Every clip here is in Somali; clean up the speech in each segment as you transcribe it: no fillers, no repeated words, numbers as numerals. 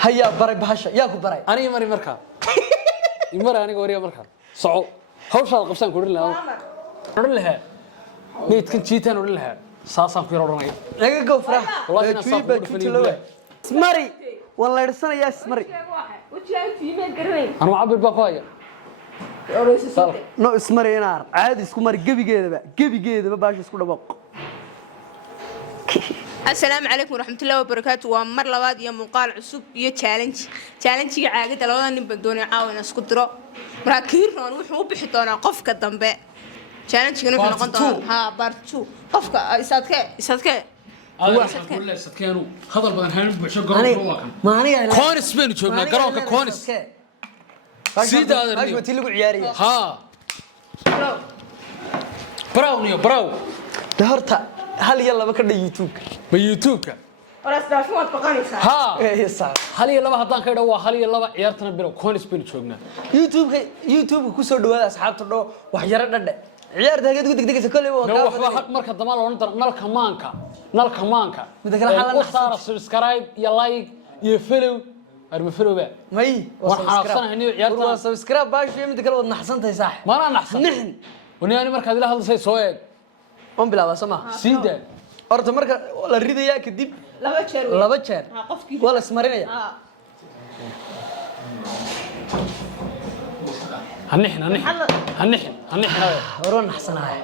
هيا بري بهشة ياكو بري أنا يمري مركا يمر أنا قوري مركا صعو هوش هذا قبسان كوري لها ميت كنت شيتان وري لها ساسان في رورنا لقى قفرة والله أنا صاف كتلوه اسمري والله يرسنا يا اسمري أنا معبر بقايا نو اسمري نار عادي اسكو مري قبي جيده باش اسكو دبق السلام عليكم ورحمة الله وبركاته ومر لباد يا مقال عصب يا challenge عاقد لبدا nin baddoon caawin isku diro marka kiirnoon wuxuu u bixi doonaa qofka dambe challenge kan wuxuu noqon doonaa ha part 2 qofka isadke كل سكانو هذا البدن هان بوحشة قرون ما أنا كونس بين شوفنا قرون كونس سيد هذا ماشي ما تيلقوا عيارية ها براو دهرتها هل يلا بكرة يوتيوب بيوتيوب ولا سدافين واد بقانيسا ها إيه صح هل يلا هدان كده هل يلا عيارتنا بيرو كونس بين شوفنا يوتيوب كوسو دواد أصحاب تدو وحجرة دد عيار ده كده دقيقة كل يوم لو وحبا حق مركز دمال ونطر نالك مانكا بدك الحلقة وصار سبسكرايب يا لايك يا فيلو أرمي فيلو بقى ماي وحنا هني عيارتنا سبسكرايب باش يوم بدك الوضع نحسن تيصح ما أنا نحسن نحن وني مركز لا هذا شيء سويد بلا سما سيدا أرد مركز ولا ريد يا كديب لا بتشر ولا اسمرين يا هنحن ورون نحسن هاي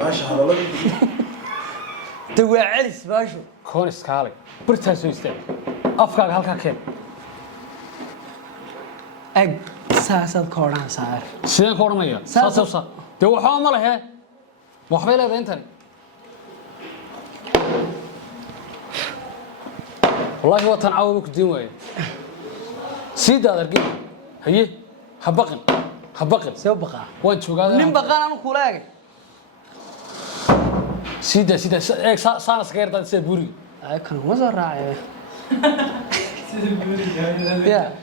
ماشي هذا توا علس باشو كونس كالي برتا سويستان أفكار هالكا كيف أج ساسد كوران صار سيدان كورنيا ساسوسا تو حوام له وحبي له انتني والله هو تنعاوبك دين وين سيدا درقي هي هبقن سو بقى وين شوغادا نين بقى أنا كولاك سيدا إيه سانا سكيرتا سيد بوري كان وزر راعي يا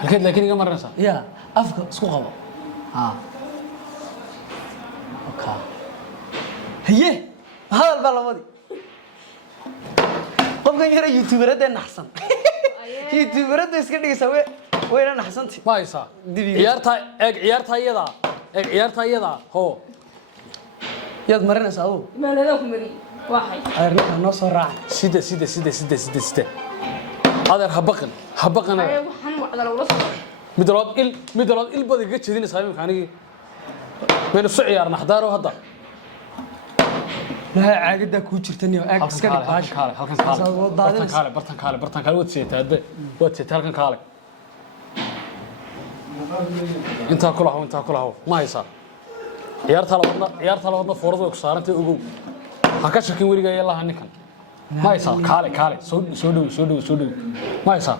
هالكيد لكن كم مرة صار يا أفكر سو قبل أوكي هي هذا البلد قم كان يرى يوتيوبر ده نحسن يوتيوبر ده إسكندر يسوي وين نحسنتي ما يصير عيارتها يدا هو يد مرنا ساو ما لا مري واحد أرنا نص راعي سيدا هذا هبقن ايوه waxaan wacda loo soo مدراد بدي قلت هذين صايمين كاني من السعيار نحضره هذا لا عاقدة كوتشرتني وأكس كان باش برتن كالي وتسيت هلكن كالي انت كلها ما يصير عيارتها لو فورد وكسارنت اوغو هكا شكين وريغا يلا هنكن ما يصير كالي سودو ما يصير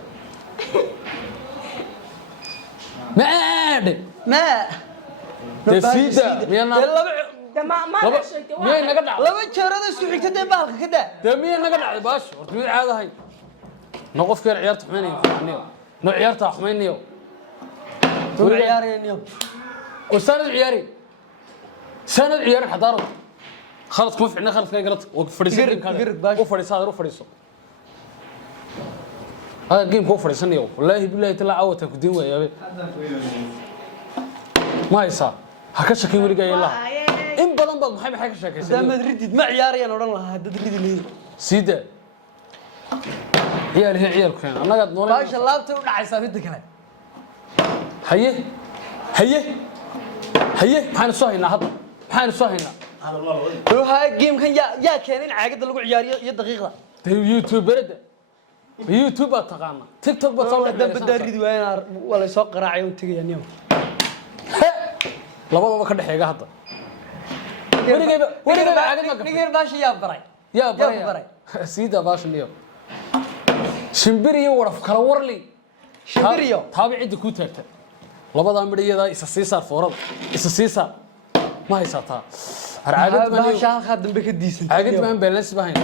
ما تسيدا مينا ما مين نقد لما جرد سوحك تدي بالك كده دمين نقد باش ورتمي عاده هي نقف كير عيارته حمينيو نو عيارته حمينيو تقول عياري اليوم سند عياري حضاره خلص كيف عندنا خلص كاي غلط وفريس هذا الجيم كو فريسنيو والله بالله تلا عوته كدين ويا ما يصير هكا شكي وريغا يلا إن بدن بق maxay ka sheekaysan dama ridid ma ciyaarayaan oran lahaa dad ridilay sida ciyaal keen anaga noolay baasha laabta u dhacaysa mid kale haye maxaan soo haynaa ruuxa game kan yaa keenin caagada lagu ciyaariyo iyo daqiiqda youtuberada YouTube taqaana TikTok ba soo damba daridi waayna wala soo qaraacay oo tagayaan labadaba ka dhaxeega hadda وريغا عاقد ما نيجي باش يا براي سيدا باش اليوم شمبريو ورف كلا ورلي شمبريو تابعيد كو تاغتا لبدا مديدا isa siisar foorad isa siisa ma haysata عاقد ما باش خادم بك ديسن عاقد ما بالانس bahayn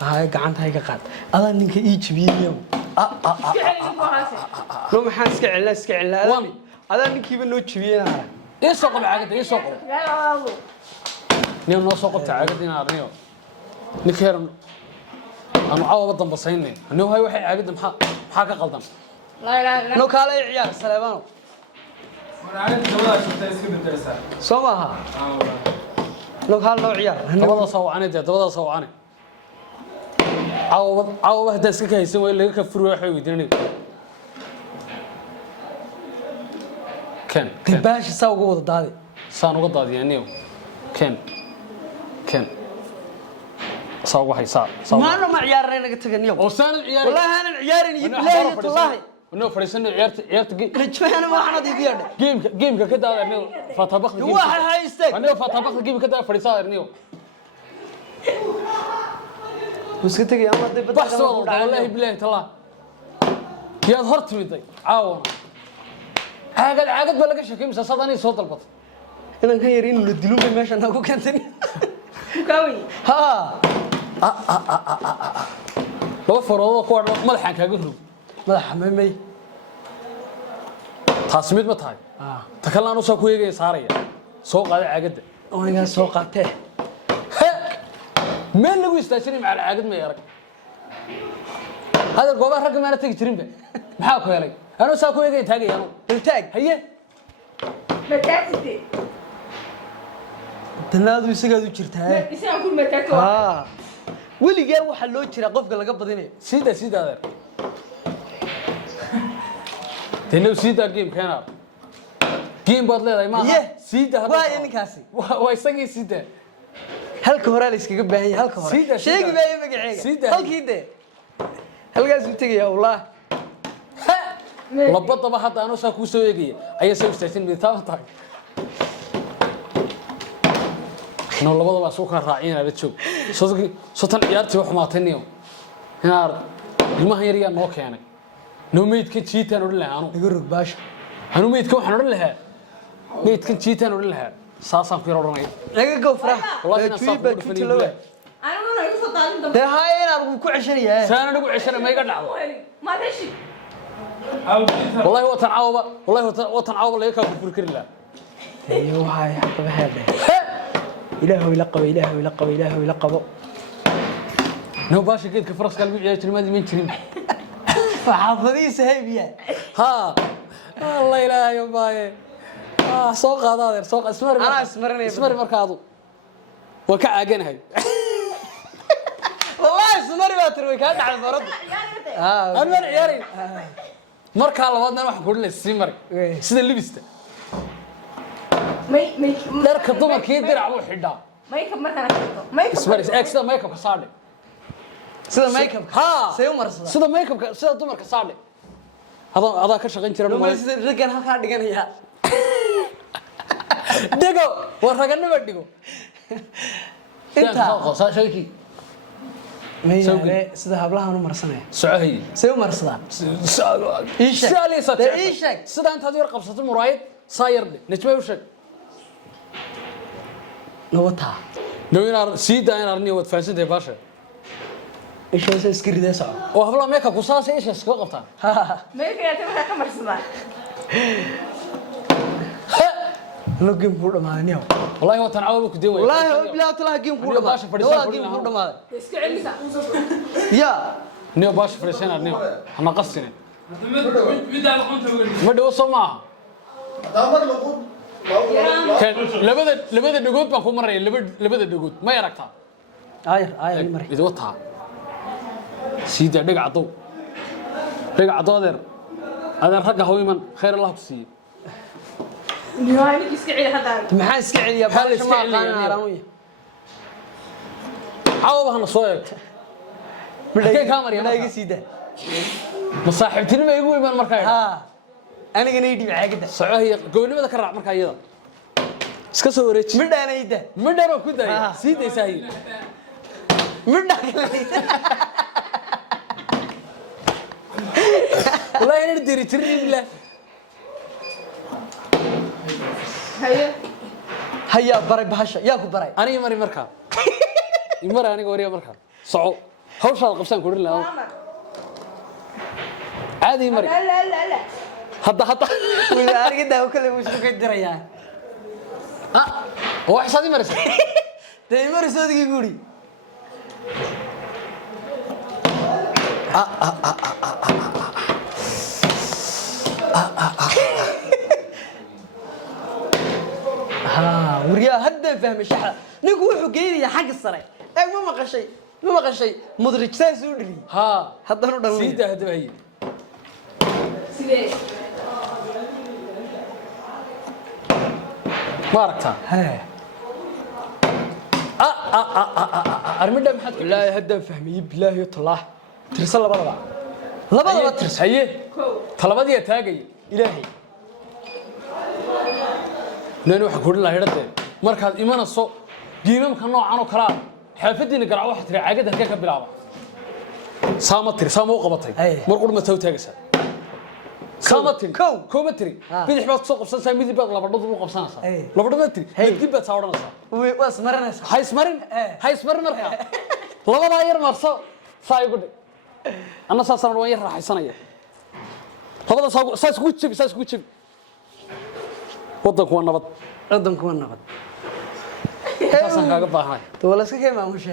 هاي gacanta hay ka qaad adan ninka ii jibiyo لو maxaan iska celnaa adan ninkiiba noo jibiyeen ايش سوق عاقد ايش سوق نيو نو سoo qabta caagadiina arniyo ninkeeran aan caawaba dambasaynay anoo hay waxay caagada maxaa ka qaldan لا لا لا no kale ciyaar Saleebano soo maaha no kale no ciyaar dabada soo wacane caawaba hadaa iska haysan way laga ka furo waxay weydiinay kan baashi saa ugu wada daadi saan uga daadiyaniyo kan saa ugu haysaa maana ma ciyaarnay naga taganiyo oo saan ciyaar wallahi aanan ciyaarin billahi wallahi inoo fariisano ciyaarta rajayna ma waxna diigu yeedhay geemka ka daadaniyo fatabaqdi waxa haystay anoo fatabaqdi geemka ka daad fariisananiyo muska tagay ama dibadda baxso wallahi billahi tallah yaad hor timiday caawana caagad baa laga sheekaysaa sadani soo dalbatay inaan ka yarin la dilo meesha na ku keentay كاوي ha laba faroodo ku wadho madaxan kaaga hurug madaxa mamay taas mid ma tahay ta kale aanu soo ku eegay saaraya soo qaaday caagada oo inaga soo qaatay meel lagu istaajinay macal caagad ma yarag hada goobaha rag ma tagi jirin ba maxaa ku helay aanu soo ku eegay taagayano taag haye متاكتي tanaadu isaga u jirtaa isaan ku mataagto ha wiligaa waxa loo jira qofka laga badinayo sida adeer tano sida game kana game baad leedahay ma sida waa ninkaasi waa isagii sida halka hore la iskaga baahan yahay halka hore sheegi baa magaceega halkii de halkaas u tagay wallah labadaba hadda aanu saa ku soo eegay ayaa soo istaagsan mid taabtay no labadaba soo ka raacina la joog soo tan ciyaartii wax maataniyo inaar ilmaha yar yaa noo keenay no meedka jiitaan oo lahaano igu rug baasha anu meedka waxaan oran lahaa meedkan jiitaan oo lahaa saasaan ku yar oranay laga gowfra wallahi inaan saa ku dhufan aniguna igu soo daadin dambe de haayeen aan ku ceshanaya saana nagu ceshana ma iga dhacdo ما دشي والله هو تنعوبه والله هو تنعوبه لا يكاد كفر كرلا ايوه هاي حق بهذا إلهي يلقب نو باشا كيد كفرس قلبي يا تلمادي من تريم فحافظي سهيبيا ها الله إله يا باي سوق هذا سوق اسمر انا اسمرني مركادو وكعاجن هاي والله اسمري ما تروي كان على الفرد انا عياري marka labaadna wax ku dhilay simar sida libista ماي dharka dumarkii dirac uu xidhaa مايك markaan arko مايك ismar extra makeup ka saadhe sida makeup ha say u marsada sida makeup ka sida dumarka saadhe hada ka shaqayn jiray ma sida ragan halka dhiganaya digo war raganaba dhigo inta saa shayki meeyay sida hablahan u marsanay socohay say u marsadaan iishak sida inta yar qabsato muraayad saayirde najma u sheeg nabata nooyar siida in arniyo wad faasintay baasha isha iskirida saco oo habla makeup ku saasay isha iska qabtaan مايك yaa taa ka marsadaan login ku dhamaaniyo wallahi watan cawaba ku deeway wallahi bilaa tala gin ku dhamaad iska celisa ya niyo baasha fariisana niyo ama qasine ma dhawo Soomaa damar lagu kan labada dhagood baan ku maray labada dhagood ma yaragtaa ayr mari ido wata sida dhagacdo adeer ragga hooyman khayr Allah ku siiyo niyaani iska celi hadaa maxaa iska celiya baasha ma qaan araamiya cawaba hana soo eegto midhay kaamariya midhay sida masaaxibtinimo igu iman markaa ha aniga neeydi caagida socohay goolnimada ka raac markaa iyada iska soo wareeji midhaanayda midharo ku day siidaysaay wallahi inay diri jirin la haya baray bahasha yaa ku baray aniga mari markaa imar aniga wariya markaa soco hawshaad qabsan ku rin laa caadi mari la hadda wala argida oo kale uu isku ka diraya wax saadi maraysa دايما رسودك يقولي ها وريا هدا فهم الشحنة نقول حقيقي حق الصراحة ما مقشي مدرج ساسو دلي ها هدا نو دلي سيدا هدا هي sidee ما aragtaa ها armidha maxaad ku لا هدا فهمي بالله طلع ترسل لبضبا ترسل haye talabadii taagay إلهي nani waxa ku dhilaa hidhade markaad imanayso diimamka noocan oo kala xaafadiina garaac waxa tiri caagada halkee ka bilaaba saama u qabatay mar qurma taw taagaysa saama tiri kooma tiri bidix baad soo qabsanaysaa midib baad labadhood u qabsanaysaa labadhood tiri midib baad saaranaysaa واس مرنس haysmarin marka labada yar marso saa igu dhig anna saasan waan yar raaxaysanaya labada saas ku jib wadanku waa nabad ردنكم النقد taasan kaaga baahnay ولا سكي ما مش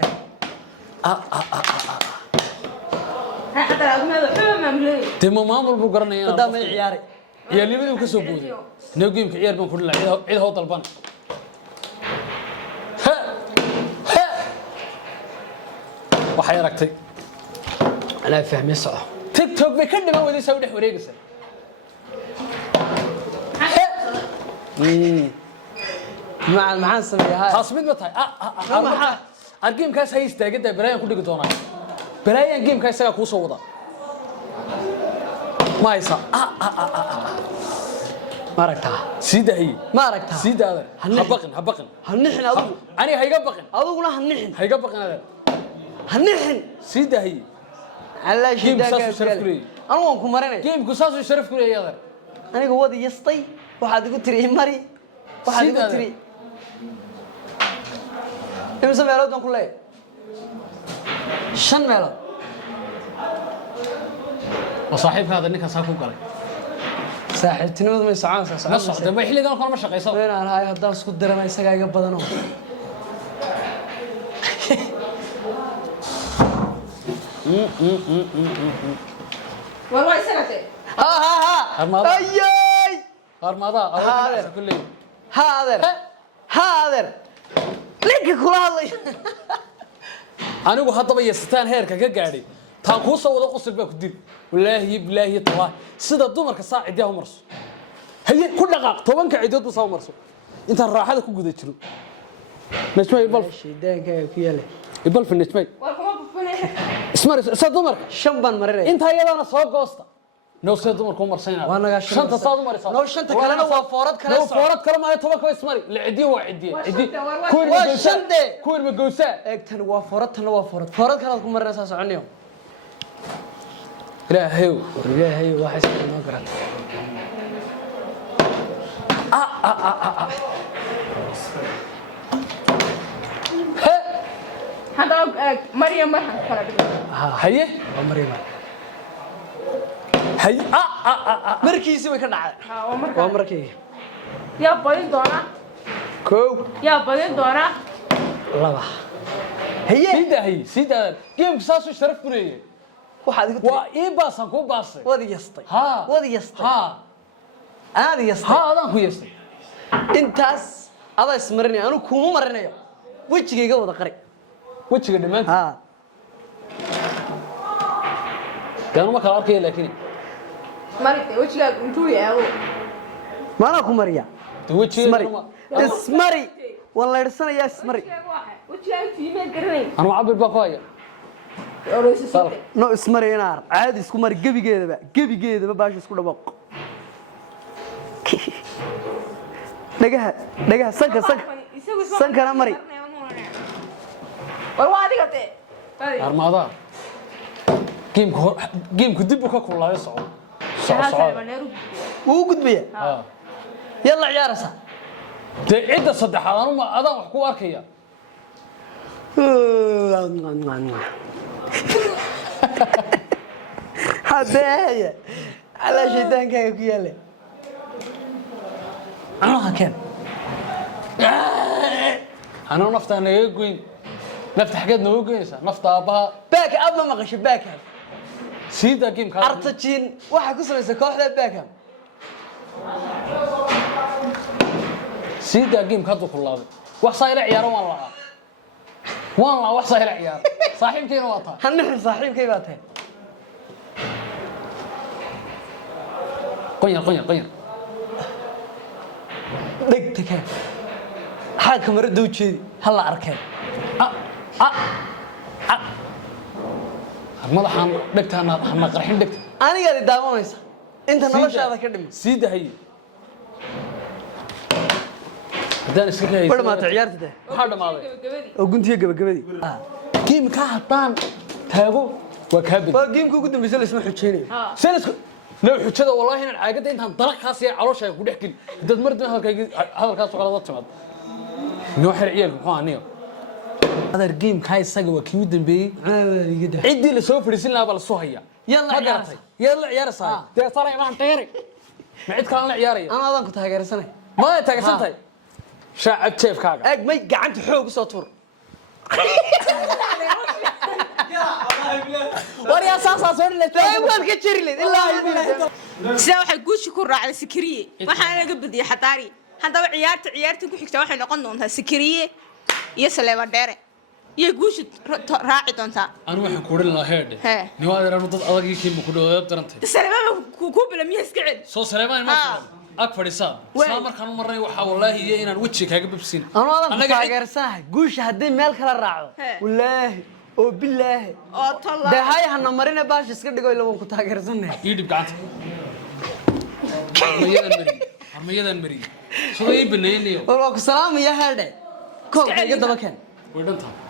حتى لو ما بحب ما ملي demo maamul buu garanayaa قدام عياري ciyaalnimadii ka soo booday neogeemka ciyaar baan ku dhilaa cid hoo dalban waxay aragtay أنا فهمي صح tiktok bay ka dhiman wadaysaa u dhex wareegaysa مع المعان سميها taas mid ma tahay argeemkaas hay istaagada baraayaan ku dhigi doonaa baraayaan geemka isaga ku soo wada ma haysa ما ركتها sida hay ما ركتها sida habaqin هنحن أضو ani hayga baqin أضو لا هنحن hayga baqin adeer هنحن sida hay على شيء Game ده saas u sharaf ku leeyahay. أنا وانكم مرني geemku saas u sharaf ku leeyahay adeer أنا جوادي يسطي واحد يقول تري مري واحد سيد يقول هذا. تري إمسا ميلاد دون كله شن ميلاد وصاحبك هذا ninka saa ku galay saaxiib tinimadu ma socon ma socdo ma xilligan kale ma shaqeyso weyn aan hayo haddaan isku dirana isaga iga badano والله سنتين ha Armada. ayay armada Haadeer. kulay ha adeer ninka kula hadlay anigu haddaba yeestaan heerka ka gaadhay taan ku soo wada qosol baa ku dil wallaahi bilaahi taala sida dumarka saacidii ha marso haye ku dhaqaaq 10 ka ciidood soo marso inta raaxada ku guda jiro najmay ibal shiidaanka ku yaale ibal fi najmay والله ما بفني ismar sa dumarka shan baan marinay inta iyadana soo goosta noo soo dumarku marsanaa waa naga shanta saad maraysaa noo shanta kalena waa foorad kale noo foorad kale ma 10 ka ismar la cidiyo waa cidiyo waa shande kuwir ma goosaa eegtan waa foorad tan waa foorad kale ku marinaysaa soconayo ilaahay waxa iska noo garata هذا مريم مرحبا كلا haye Mariima haye markiisi way ka dhacday waa markii يا بدين دونا koow يا بدين دونا laba haye sida geemku saas u sharaf ku leeyahay waxaad igu waa ii baasan ku baasay wadi yastay ha wadi yastay ha aad yastay ha adaan ku yeestay intaas ada ismarinay anu kuma marinayo wajigayga wada qari wajiga dhamaantii ha gaanu ma kala arkay laakiin مريم وجهك انتو يا ابو maana ku mariya wajiga ismari ismari wala irsanaya ismari وجهك في مين قرني anu cabir baa ku haya رئيس السلطه no ismari inaar caadi isku mari gebigeedaba baash isku dhaboq dhagaha sankana mari والله هذه قلت armada geemku dib u ka kulaayo socod wuu gudbaya ha yalla ciyaarasa de cidda saddexaad anu ma adaan wax ku arkaya hadeeya ala shaytaankaaga ku yaale anaha keen أنا نفط أنا يقين نفط حاجات نوقين نفط أبها باك اب ما مقشي باكهam سيدا جيم كار artajin waxa ku salaysa kooxda baakam سيدا جيم كادو كلابي وحصاير عيار والله وحصاير عيار صاحب كين وطا hanna saaxiibkay baa tahay قنير dhegtaka xal kamarada u jeedi hal arkay madaxan dhigtaana hana qarxin dhigta aniga ay daawanaysa inta noloshaada ka dhimay سيدا هي hadaan iska keenay bar ma ciyaarta waxa dhamaaday gabagabadii oo guntiga gabagabadii جيم ka hadaan taago waa ka bid waa geemku ugu dambeysay la isma xujeenayo سنسك لو حجده والله إن عاقدة أنت طلق خاصية عروشة يقول يحكي إذا مرد هذا الكاس وقال ضبط نوحر عيالكم ها نيو هذا الجيم كاي سجوا كيود بي عدي اللي سوف يرسلنا بالصهية يلا عيار يلا عيار صاي ده صار ما تغيري ما عد كان عياري ana adan ku taageersanay ما تاجسنتي شاعب كيف كاga eeg may gacanta xoog soo tur وريا ساسا صار لي waad ka jiri leed ilaa sidaa waxay guushi ku raacday sikiriye waxaana laga badiyay xataari haddaba ciyaarta ku xigta waxay noqon doontaa sikiriye iyo saleeba dheere iyo guushi raaci doontaa أنا واحد كورين لا هيرد ها. نوادر أنا ضد أضاقي كي مكودو يبترنتي saleebaba ku bilamiya iska cel سو سليمان ما ها. أكبر إنسان وين؟ سامر كانوا مرة وحا والله هي إن الوجه كاجا ببسين ana adan ku أنا قاعد taageersanahay guusha hadii meel kala raacdo He. wallaahi oo billaahi oo talla de hay hana marina baash iska dhigo ilaa waan ku taageersanahay يدب قعدت أرميدان مري شو يبني اليوم waa ku salaamaya haadhe koob iga daba keen ويدنتها